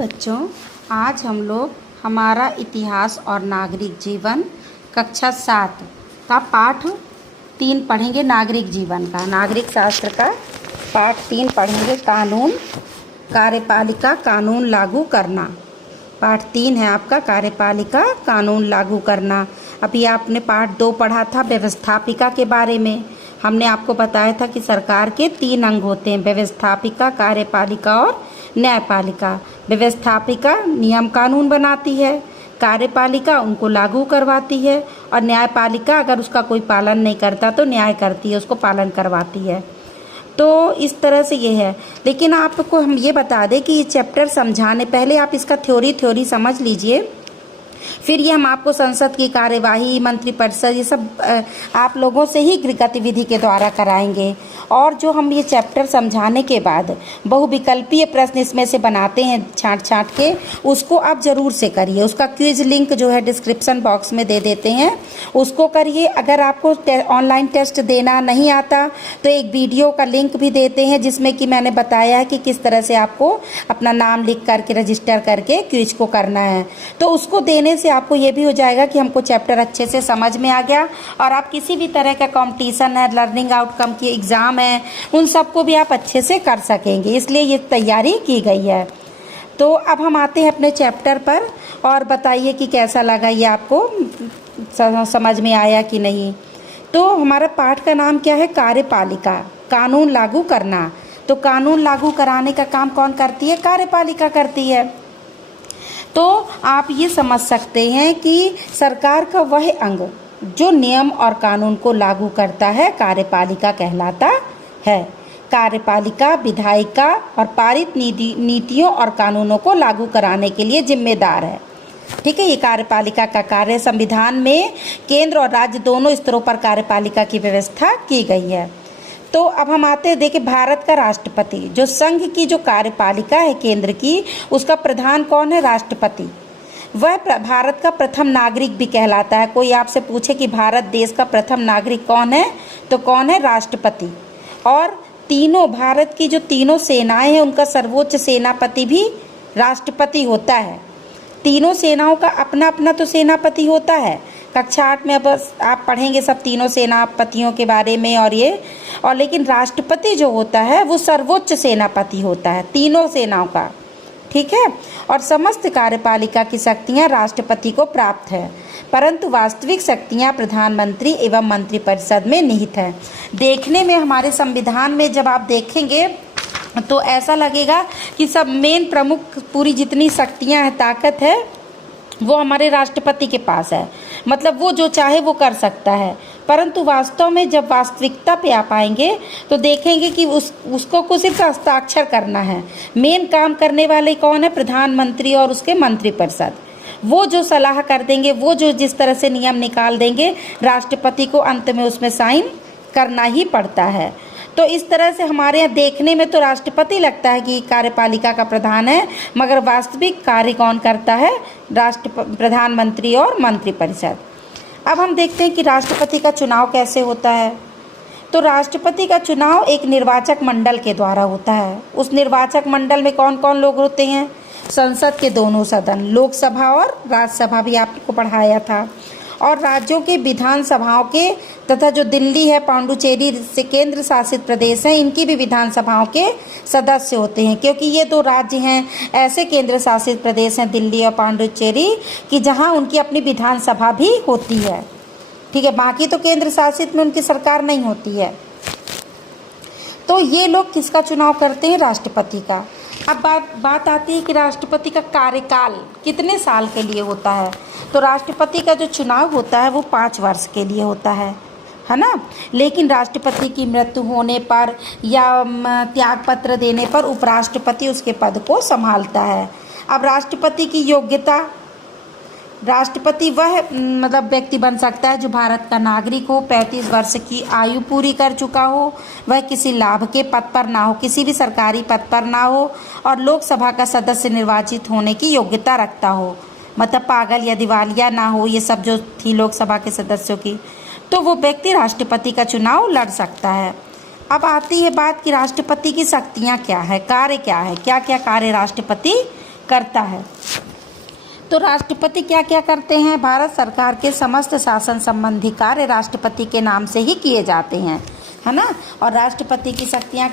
बच्चों, आज हम लोग हमारा इतिहास और नागरिक जीवन कक्षा 7 का पाठ 3 पढ़ेंगे। नागरिक जीवन का, नागरिक शास्त्र का पाठ 3 पढ़ेंगे। कानून, कार्यपालिका, कानून लागू करना। पाठ 3 है आपका, कार्यपालिका, कानून लागू करना। अभी आपने पाठ 2 पढ़ा था व्यवस्थापिका के बारे में। हमने आपको बताया था कि सरकार के 3 अंग होते हैं, व्यवस्थापिका, कार्यपालिका और न्यायपालिका। व्यवस्थापिका नियम कानून बनाती है, कार्यपालिका उनको लागू करवाती है और न्यायपालिका अगर उसका कोई पालन नहीं करता तो न्याय करती है, उसको पालन करवाती है। तो इस तरह से ये है। लेकिन आपको हम ये बता दें कि ये चैप्टर समझाने पहले आप इसका थ्योरी समझ लीजिए, फिर ये हम आपको संसद की कार्यवाही, मंत्रिपरिषद, ये सब आप लोगों से ही गतिविधि के द्वारा कराएंगे। और जो हम ये चैप्टर समझाने के बाद बहुविकल्पीय प्रश्न इसमें से बनाते हैं छांट के, उसको आप ज़रूर से करिए। उसका क्विज लिंक जो है डिस्क्रिप्शन बॉक्स में दे देते हैं, उसको करिए। अगर आपको ऑनलाइन टेस्ट देना नहीं आता तो एक वीडियो का लिंक भी देते हैं जिसमें कि मैंने बताया है कि किस तरह से आपको अपना नाम लिख करके रजिस्टर करके क्विज को करना है। तो उसको देने से आपको ये भी हो जाएगा कि हमको चैप्टर अच्छे से समझ में आ गया और आप किसी भी तरह का कंपटीशन है, लर्निंग आउटकम की एग्ज़ाम है, उन सबको भी आप अच्छे से कर सकेंगे। इसलिए ये तैयारी की गई है। तो अब हम आते हैं अपने चैप्टर पर और बताइए कि कैसा लगा, ये आपको समझ में आया कि नहीं। तो हमारा पाठ का नाम क्या है? कार्यपालिका, कानून लागू करना। तो कानून लागू कराने का काम कौन करती है? कार्यपालिका करती है। तो आप ये समझ सकते हैं कि सरकार का वह अंग जो नियम और कानून को लागू करता है कार्यपालिका कहलाता है। कार्यपालिका विधायिका और पारित नीतियों और कानूनों को लागू कराने के लिए जिम्मेदार है। ठीक है, ये कार्यपालिका का कार्य। संविधान में केंद्र और राज्य दोनों स्तरों पर कार्यपालिका की व्यवस्था की गई है। तो अब हम आते हैं, देखिए भारत का राष्ट्रपति, जो संघ की जो कार्यपालिका है केंद्र की, उसका प्रधान कौन है? राष्ट्रपति। वह भारत का प्रथम नागरिक भी कहलाता है। कोई आपसे पूछे कि भारत देश का प्रथम नागरिक कौन है, तो कौन है? राष्ट्रपति। और तीनों भारत की जो तीनों सेनाएं हैं उनका सर्वोच्च सेनापति भी राष्ट्रपति होता है। तीनों सेनाओं का अपना अपना तो सेनापति होता है। कक्षा 8 में अब आप पढ़ेंगे सब तीनों सेनापतियों के बारे में और लेकिन राष्ट्रपति जो होता है वो सर्वोच्च सेनापति होता है तीनों सेनाओं का। ठीक है, और समस्त कार्यपालिका की शक्तियां राष्ट्रपति को प्राप्त है, परंतु वास्तविक शक्तियां प्रधानमंत्री एवं मंत्रिपरिषद में निहित है। देखने में हमारे संविधान में जब आप देखेंगे तो ऐसा लगेगा कि सब मेन प्रमुख पूरी जितनी शक्तियां हैं, ताकत है, वो हमारे राष्ट्रपति के पास है। मतलब वो जो चाहे वो कर सकता है। परंतु वास्तव में जब वास्तविकता पे आ पाएंगे तो देखेंगे कि उसको को सिर्फ हस्ताक्षर करना है। मेन काम करने वाले कौन है? प्रधानमंत्री और उसके मंत्रिपरिषद। वो जो सलाह कर देंगे, वो जो जिस तरह से नियम निकाल देंगे, राष्ट्रपति को अंत में उसमें साइन करना ही पड़ता है। तो इस तरह से हमारे यहाँ देखने में तो राष्ट्रपति लगता है कि कार्यपालिका का प्रधान है, मगर वास्तविक कार्य कौन करता है? प्रधानमंत्री और मंत्रिपरिषद। अब हम देखते हैं कि राष्ट्रपति का चुनाव कैसे होता है। तो राष्ट्रपति का चुनाव एक निर्वाचक मंडल के द्वारा होता है। उस निर्वाचक मंडल में कौन कौन लोग होते हैं? संसद के दोनों सदन, लोकसभा और राज्यसभा भी आपको पढ़ाया था, और राज्यों के विधानसभाओं के तथा जो दिल्ली है, पांडुचेरी से केंद्र शासित प्रदेश हैं, इनकी भी विधानसभाओं के सदस्य होते हैं। क्योंकि ये 2 राज्य हैं ऐसे केंद्र शासित प्रदेश हैं, दिल्ली और पांडुचेरी, कि जहां उनकी अपनी विधानसभा भी होती है। ठीक है, बाकी तो केंद्र शासित में उनकी सरकार नहीं होती है। तो ये लोग किसका चुनाव करते हैं? राष्ट्रपति का। अब बात आती है कि राष्ट्रपति का कार्यकाल कितने साल के लिए होता है। तो राष्ट्रपति का जो चुनाव होता है वो 5 वर्ष के लिए होता है ना। लेकिन राष्ट्रपति की मृत्यु होने पर या त्यागपत्र देने पर उपराष्ट्रपति उसके पद को संभालता है। अब राष्ट्रपति की योग्यता, राष्ट्रपति वह व्यक्ति बन सकता है जो भारत का नागरिक हो, 35 वर्ष की आयु पूरी कर चुका हो, वह किसी लाभ के पद पर ना हो, किसी भी सरकारी पद पर ना हो, और लोकसभा का सदस्य निर्वाचित होने की योग्यता रखता हो। मतलब पागल या दिवालिया ना हो, ये सब जो थी लोकसभा के सदस्यों की। तो वो व्यक्ति राष्ट्रपति का चुनाव लड़ सकता है। अब आती है बात कि राष्ट्रपति की शक्तियाँ क्या है, कार्य क्या है, क्या क्या कार्य राष्ट्रपति करता है। तो राष्ट्रपति क्या क्या करते हैं? भारत सरकार के समस्त शासन संबंधी कार्य राष्ट्रपति के नाम से ही किए जाते हैं, है ना। और राष्ट्रपति की शक्तियाँ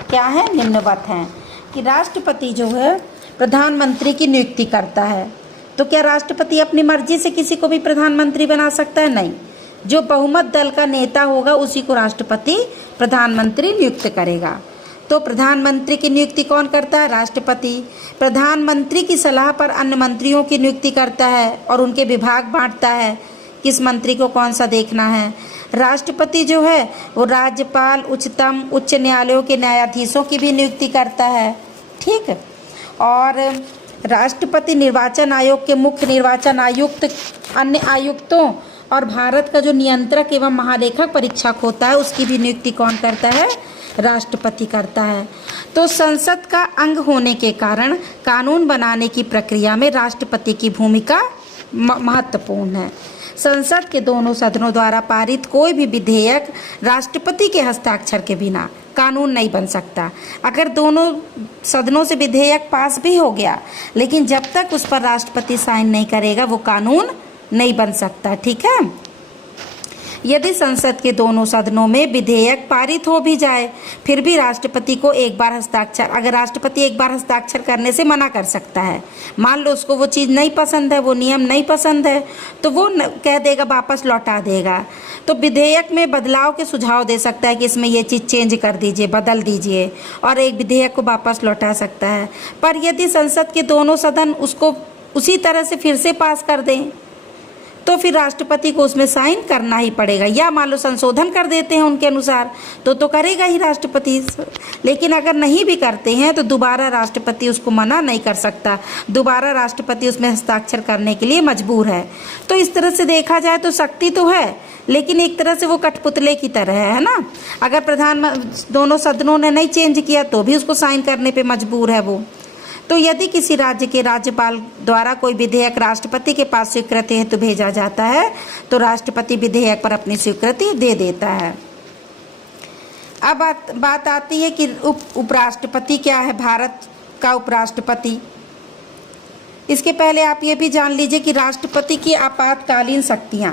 क्या हैं? निम्नवत हैं कि राष्ट्रपति जो है प्रधानमंत्री की नियुक्ति करता है। तो क्या राष्ट्रपति अपनी मर्जी से किसी को भी प्रधानमंत्री बना सकता है? नहीं। जो बहुमत दल का नेता होगा उसी को राष्ट्रपति प्रधानमंत्री नियुक्त करेगा। तो प्रधानमंत्री की नियुक्ति कौन करता है? राष्ट्रपति। प्रधानमंत्री की सलाह पर अन्य मंत्रियों की नियुक्ति करता है और उनके विभाग बांटता है, किस मंत्री को कौन सा देखना है। राष्ट्रपति जो है वो राज्यपाल, उच्च न्यायालयों के न्यायाधीशों की भी नियुक्ति करता है, ठीक। और राष्ट्रपति निर्वाचन आयोग के मुख्य निर्वाचन आयुक्त, अन्य आयुक्तों और भारत का जो नियंत्रक एवं महालेखक परीक्षक होता है उसकी भी नियुक्ति कौन करता है? राष्ट्रपति करता है। तो संसद का अंग होने के कारण कानून बनाने की प्रक्रिया में राष्ट्रपति की भूमिका महत्वपूर्ण है। संसद के दोनों सदनों द्वारा पारित कोई भी विधेयक राष्ट्रपति के हस्ताक्षर के बिना कानून नहीं बन सकता। अगर दोनों सदनों से विधेयक पास भी हो गया लेकिन जब तक उस पर राष्ट्रपति साइन नहीं करेगा वो कानून नहीं बन सकता, ठीक है। यदि संसद के दोनों सदनों में विधेयक पारित हो भी जाए फिर भी राष्ट्रपति को एक बार हस्ताक्षर, अगर राष्ट्रपति एक बार हस्ताक्षर करने से मना कर सकता है, मान लो उसको वो चीज़ नहीं पसंद है, वो नियम नहीं पसंद है, तो वो कह देगा, वापस लौटा देगा। तो विधेयक में बदलाव के सुझाव दे सकता है कि इसमें ये चीज़ चेंज कर दीजिए, बदल दीजिए, और एक विधेयक को वापस लौटा सकता है। पर यदि संसद के दोनों सदन उसको उसी तरह से फिर से पास कर दें तो फिर राष्ट्रपति को उसमें साइन करना ही पड़ेगा, या मान लो संशोधन कर देते हैं उनके अनुसार तो करेगा ही राष्ट्रपति। लेकिन अगर नहीं भी करते हैं तो दोबारा राष्ट्रपति उसको मना नहीं कर सकता, दोबारा राष्ट्रपति उसमें हस्ताक्षर करने के लिए मजबूर है। तो इस तरह से देखा जाए तो शक्ति तो है लेकिन एक तरह से वो कठपुतले की तरह है ना। अगर दोनों सदनों ने नहीं चेंज किया तो भी उसको साइन करने पर मजबूर है वो। तो यदि किसी राज्य के राज्यपाल द्वारा कोई विधेयक राष्ट्रपति के पास स्वीकृति हेतु भेजा जाता है तो राष्ट्रपति विधेयक पर अपनी स्वीकृति दे देता है। अब बात आती है कि उपराष्ट्रपति क्या है, भारत का उपराष्ट्रपति। इसके पहले आप ये भी जान लीजिए कि राष्ट्रपति की आपातकालीन शक्तियाँ।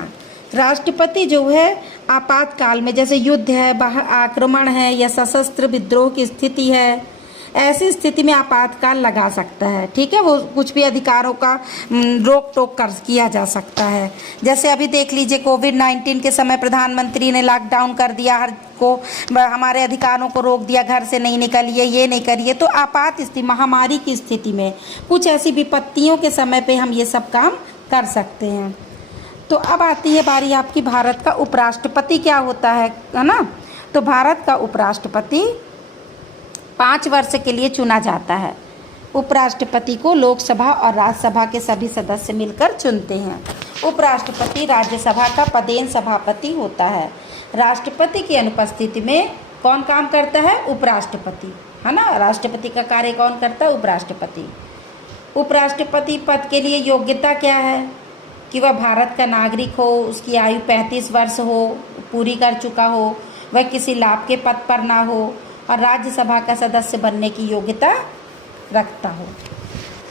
राष्ट्रपति जो है आपातकाल में, जैसे युद्ध है, बाह्य आक्रमण है या सशस्त्र विद्रोह की स्थिति है, ऐसी स्थिति में आपातकाल लगा सकता है, ठीक है। वो कुछ भी अधिकारों का रोक टोक कर किया जा सकता है। जैसे अभी देख लीजिए कोविड-19 के समय प्रधानमंत्री ने लॉकडाउन कर दिया, हर को हमारे अधिकारों को रोक दिया, घर से नहीं निकलिए, ये नहीं करिए। तो आपात स्थिति, महामारी की स्थिति में, कुछ ऐसी विपत्तियों के समय पे हम ये सब काम कर सकते हैं। तो अब आती है बारी आपकी भारत का उपराष्ट्रपति क्या होता है ना। तो भारत का उपराष्ट्रपति 5 वर्ष के लिए चुना जाता है। उपराष्ट्रपति को लोकसभा और राज्यसभा के सभी सदस्य मिलकर चुनते हैं। उपराष्ट्रपति राज्यसभा का पदेन सभापति होता है। राष्ट्रपति की अनुपस्थिति में कौन काम करता है? उपराष्ट्रपति, है ना। राष्ट्रपति का कार्य कौन करता है? उपराष्ट्रपति। उपराष्ट्रपति पद के लिए योग्यता क्या है? कि वह भारत का नागरिक हो, उसकी आयु 35 वर्ष हो, पूरी कर चुका हो, वह किसी लाभ के पद पर ना हो और राज्यसभा का सदस्य बनने की योग्यता रखता हो।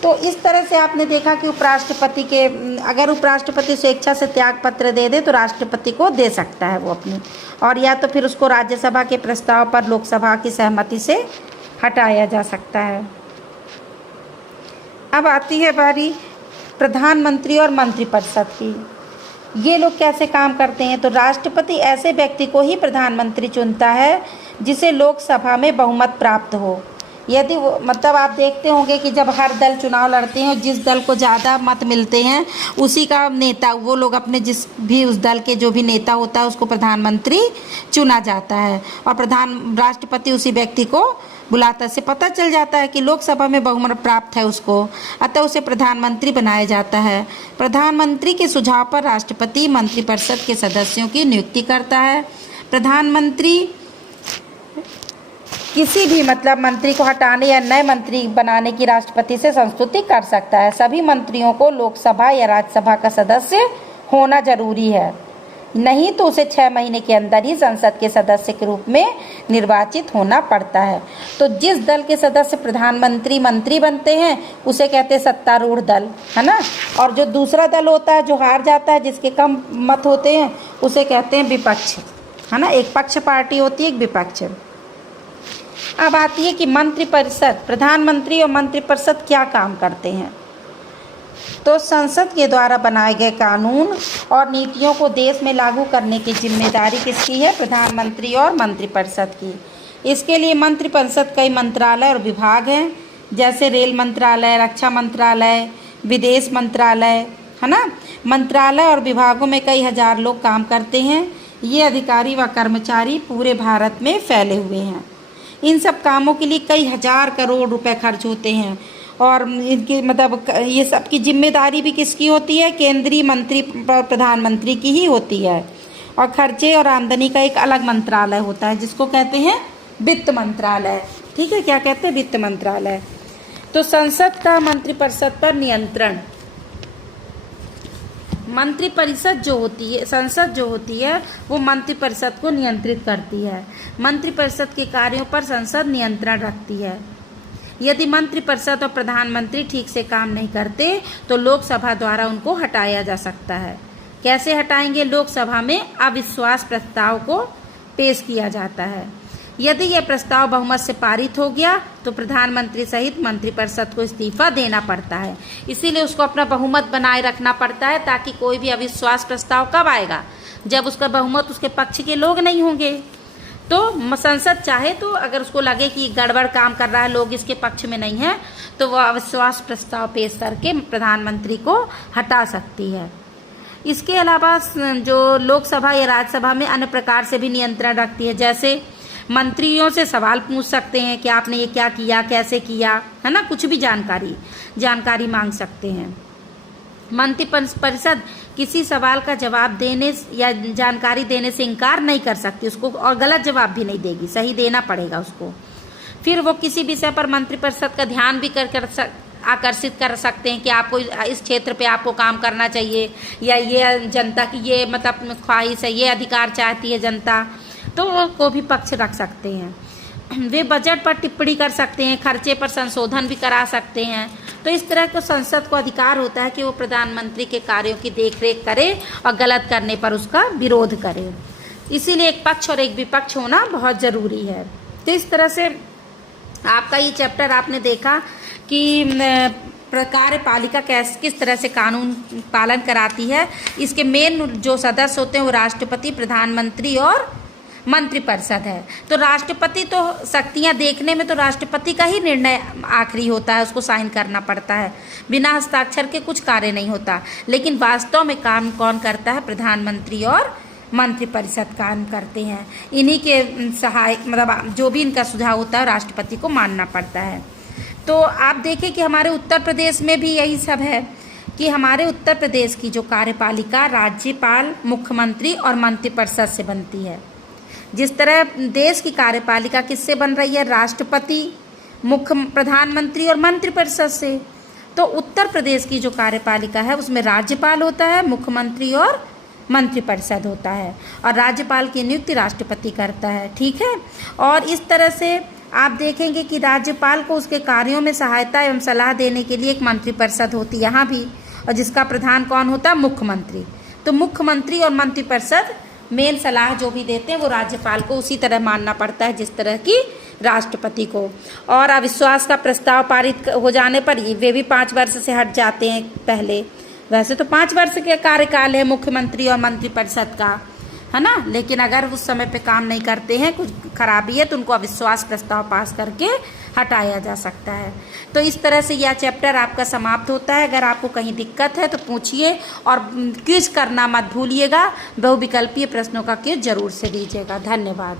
तो इस तरह से आपने देखा कि उपराष्ट्रपति के, अगर उपराष्ट्रपति स्वेच्छा से त्याग पत्र दे दे तो राष्ट्रपति को दे सकता है वो अपनी, और या तो फिर उसको राज्यसभा के प्रस्ताव पर लोकसभा की सहमति से हटाया जा सकता है। अब आती है बारी प्रधानमंत्री और मंत्रिपरिषद की। ये लोग कैसे काम करते हैं? तो राष्ट्रपति ऐसे व्यक्ति को ही प्रधानमंत्री चुनता है जिसे लोकसभा में बहुमत प्राप्त हो। यदि वो, मतलब आप देखते होंगे कि जब हर दल चुनाव लड़ते हैं और जिस दल को ज़्यादा मत मिलते हैं उसी का नेता, वो लोग अपने जिस भी उस दल के जो भी नेता होता है उसको प्रधानमंत्री चुना जाता है, और राष्ट्रपति उसी व्यक्ति को बुलाता से पता चल जाता है कि लोकसभा में बहुमत प्राप्त है उसको, अतः उसे प्रधानमंत्री बनाया जाता है। प्रधानमंत्री के सुझाव पर राष्ट्रपति मंत्रिपरिषद के सदस्यों की नियुक्ति करता है। प्रधानमंत्री किसी भी मंत्री को हटाने या नए मंत्री बनाने की राष्ट्रपति से संस्तुति कर सकता है। सभी मंत्रियों को लोकसभा या राज्यसभा का सदस्य होना जरूरी है। नहीं तो उसे 6 महीने के अंदर ही संसद के सदस्य के रूप में निर्वाचित होना पड़ता है। तो जिस दल के सदस्य प्रधानमंत्री मंत्री बनते हैं उसे कहते हैं सत्तारूढ़ दल, है ना। और जो दूसरा दल होता है जो हार जाता है, जिसके कम मत होते हैं, उसे कहते हैं विपक्ष, है ना। एक पक्ष पार्टी होती है, एक विपक्ष। अब आती है कि मंत्रिपरिषद, प्रधानमंत्री और मंत्रिपरिषद क्या काम करते हैं। तो संसद के द्वारा बनाए गए कानून और नीतियों को देश में लागू करने की जिम्मेदारी किसकी है? प्रधानमंत्री और मंत्रिपरिषद की। इसके लिए मंत्रिपरिषद कई मंत्रालय और विभाग हैं, जैसे रेल मंत्रालय, रक्षा मंत्रालय, विदेश मंत्रालय, है ना। मंत्रालय और विभागों में कई हजार लोग काम करते हैं। ये अधिकारी व कर्मचारी पूरे भारत में फैले हुए हैं। इन सब कामों के लिए कई हजार करोड़ रुपए खर्च होते हैं और इनकी मतलब ये सब की जिम्मेदारी भी किसकी होती है? केंद्रीय मंत्री प्रधानमंत्री की ही होती है। और खर्चे और आमदनी का एक अलग मंत्रालय होता है जिसको कहते हैं वित्त मंत्रालय। ठीक है, क्या कहते हैं? वित्त मंत्रालय। तो संसद का मंत्रिपरिषद पर नियंत्रण, मंत्रिपरिषद जो होती है, संसद जो होती है वो मंत्रिपरिषद को नियंत्रित करती है। मंत्रिपरिषद के कार्यों पर संसद नियंत्रण रखती है। यदि मंत्रिपरिषद और प्रधानमंत्री ठीक से काम नहीं करते तो लोकसभा द्वारा उनको हटाया जा सकता है। कैसे हटाएंगे? लोकसभा में अविश्वास प्रस्ताव को पेश किया जाता है। यदि यह प्रस्ताव बहुमत से पारित हो गया तो प्रधानमंत्री सहित मंत्रिपरिषद को इस्तीफा देना पड़ता है। इसीलिए उसको अपना बहुमत बनाए रखना पड़ता है, ताकि कोई भी अविश्वास प्रस्ताव कब आएगा? जब उसका बहुमत उसके पक्ष के लोग नहीं होंगे। तो संसद चाहे तो अगर उसको लगे कि गड़बड़ काम कर रहा है, लोग इसके पक्ष में नहीं है, तो वह अविश्वास प्रस्ताव पेश करके प्रधानमंत्री को हटा सकती है। इसके अलावा जो लोकसभा या राज्यसभा में अन्य प्रकार से भी नियंत्रण रखती है, जैसे मंत्रियों से सवाल पूछ सकते हैं कि आपने ये क्या किया, कैसे किया, है ना। कुछ भी जानकारी मांग सकते हैं। मंत्रिपरिषद किसी सवाल का जवाब देने या जानकारी देने से इनकार नहीं कर सकती उसको, और गलत जवाब भी नहीं देगी, सही देना पड़ेगा उसको। फिर वो किसी विषय पर मंत्रिपरिषद का ध्यान भी आकर्षित कर सकते हैं कि आपको इस क्षेत्र पे आपको काम करना चाहिए, या ये जनता की ये मतलब ख्वाहिश है, ये अधिकार चाहती है जनता, तो को भी पक्ष रख सकते हैं। वे बजट पर टिप्पणी कर सकते हैं, खर्चे पर संशोधन भी करा सकते हैं। तो इस तरह को संसद को अधिकार होता है कि वो प्रधानमंत्री के कार्यों की देखरेख करे और गलत करने पर उसका विरोध करे। इसीलिए एक पक्ष और एक विपक्ष होना बहुत ज़रूरी है। तो इस तरह से आपका ये चैप्टर आपने देखा कि कार्यपालिका किस तरह से कानून पालन कराती है। इसके मेन जो सदस्य होते हैं वो राष्ट्रपति, प्रधानमंत्री और मंत्रिपरिषद है। तो राष्ट्रपति तो शक्तियां देखने में तो राष्ट्रपति का ही निर्णय आखिरी होता है, उसको साइन करना पड़ता है, बिना हस्ताक्षर के कुछ कार्य नहीं होता। लेकिन वास्तव में काम कौन करता है? प्रधानमंत्री और मंत्रिपरिषद काम करते हैं। इन्हीं के सहायक मतलब जो भी इनका सुझाव होता है राष्ट्रपति को मानना पड़ता है। तो आप देखें कि हमारे उत्तर प्रदेश में भी यही सब है कि हमारे उत्तर प्रदेश की जो कार्यपालिका राज्यपाल, मुख्यमंत्री और मंत्रिपरिषद से बनती है। जिस तरह देश की कार्यपालिका किससे बन रही है? राष्ट्रपति, प्रधानमंत्री और मंत्रिपरिषद से। तो उत्तर प्रदेश की जो कार्यपालिका है उसमें राज्यपाल होता है, मुख्यमंत्री और मंत्रिपरिषद होता है, और राज्यपाल की नियुक्ति राष्ट्रपति करता है। ठीक है। और इस तरह से आप देखेंगे कि राज्यपाल को उसके कार्यों में सहायता एवं सलाह देने के लिए एक मंत्रिपरिषद होती है यहाँ भी, और जिसका प्रधान कौन होता है? मुख्यमंत्री। तो मुख्यमंत्री और मंत्रिपरिषद मेन सलाह जो भी देते हैं वो राज्यपाल को उसी तरह मानना पड़ता है जिस तरह की राष्ट्रपति को। और अविश्वास का प्रस्ताव पारित हो जाने पर वे भी 5 वर्ष से हट जाते हैं पहले। वैसे तो 5 वर्ष के कार्यकाल है मुख्यमंत्री और मंत्रिपरिषद का, है ना। लेकिन अगर उस समय पे काम नहीं करते हैं, कुछ खराबी है, तो उनको अविश्वास प्रस्ताव पास करके हटाया जा सकता है। तो इस तरह से यह चैप्टर आपका समाप्त होता है। अगर आपको कहीं दिक्कत है तो पूछिए, और क्विज करना मत भूलिएगा। बहुविकल्पीय प्रश्नों का क्विज जरूर से दीजिएगा। धन्यवाद।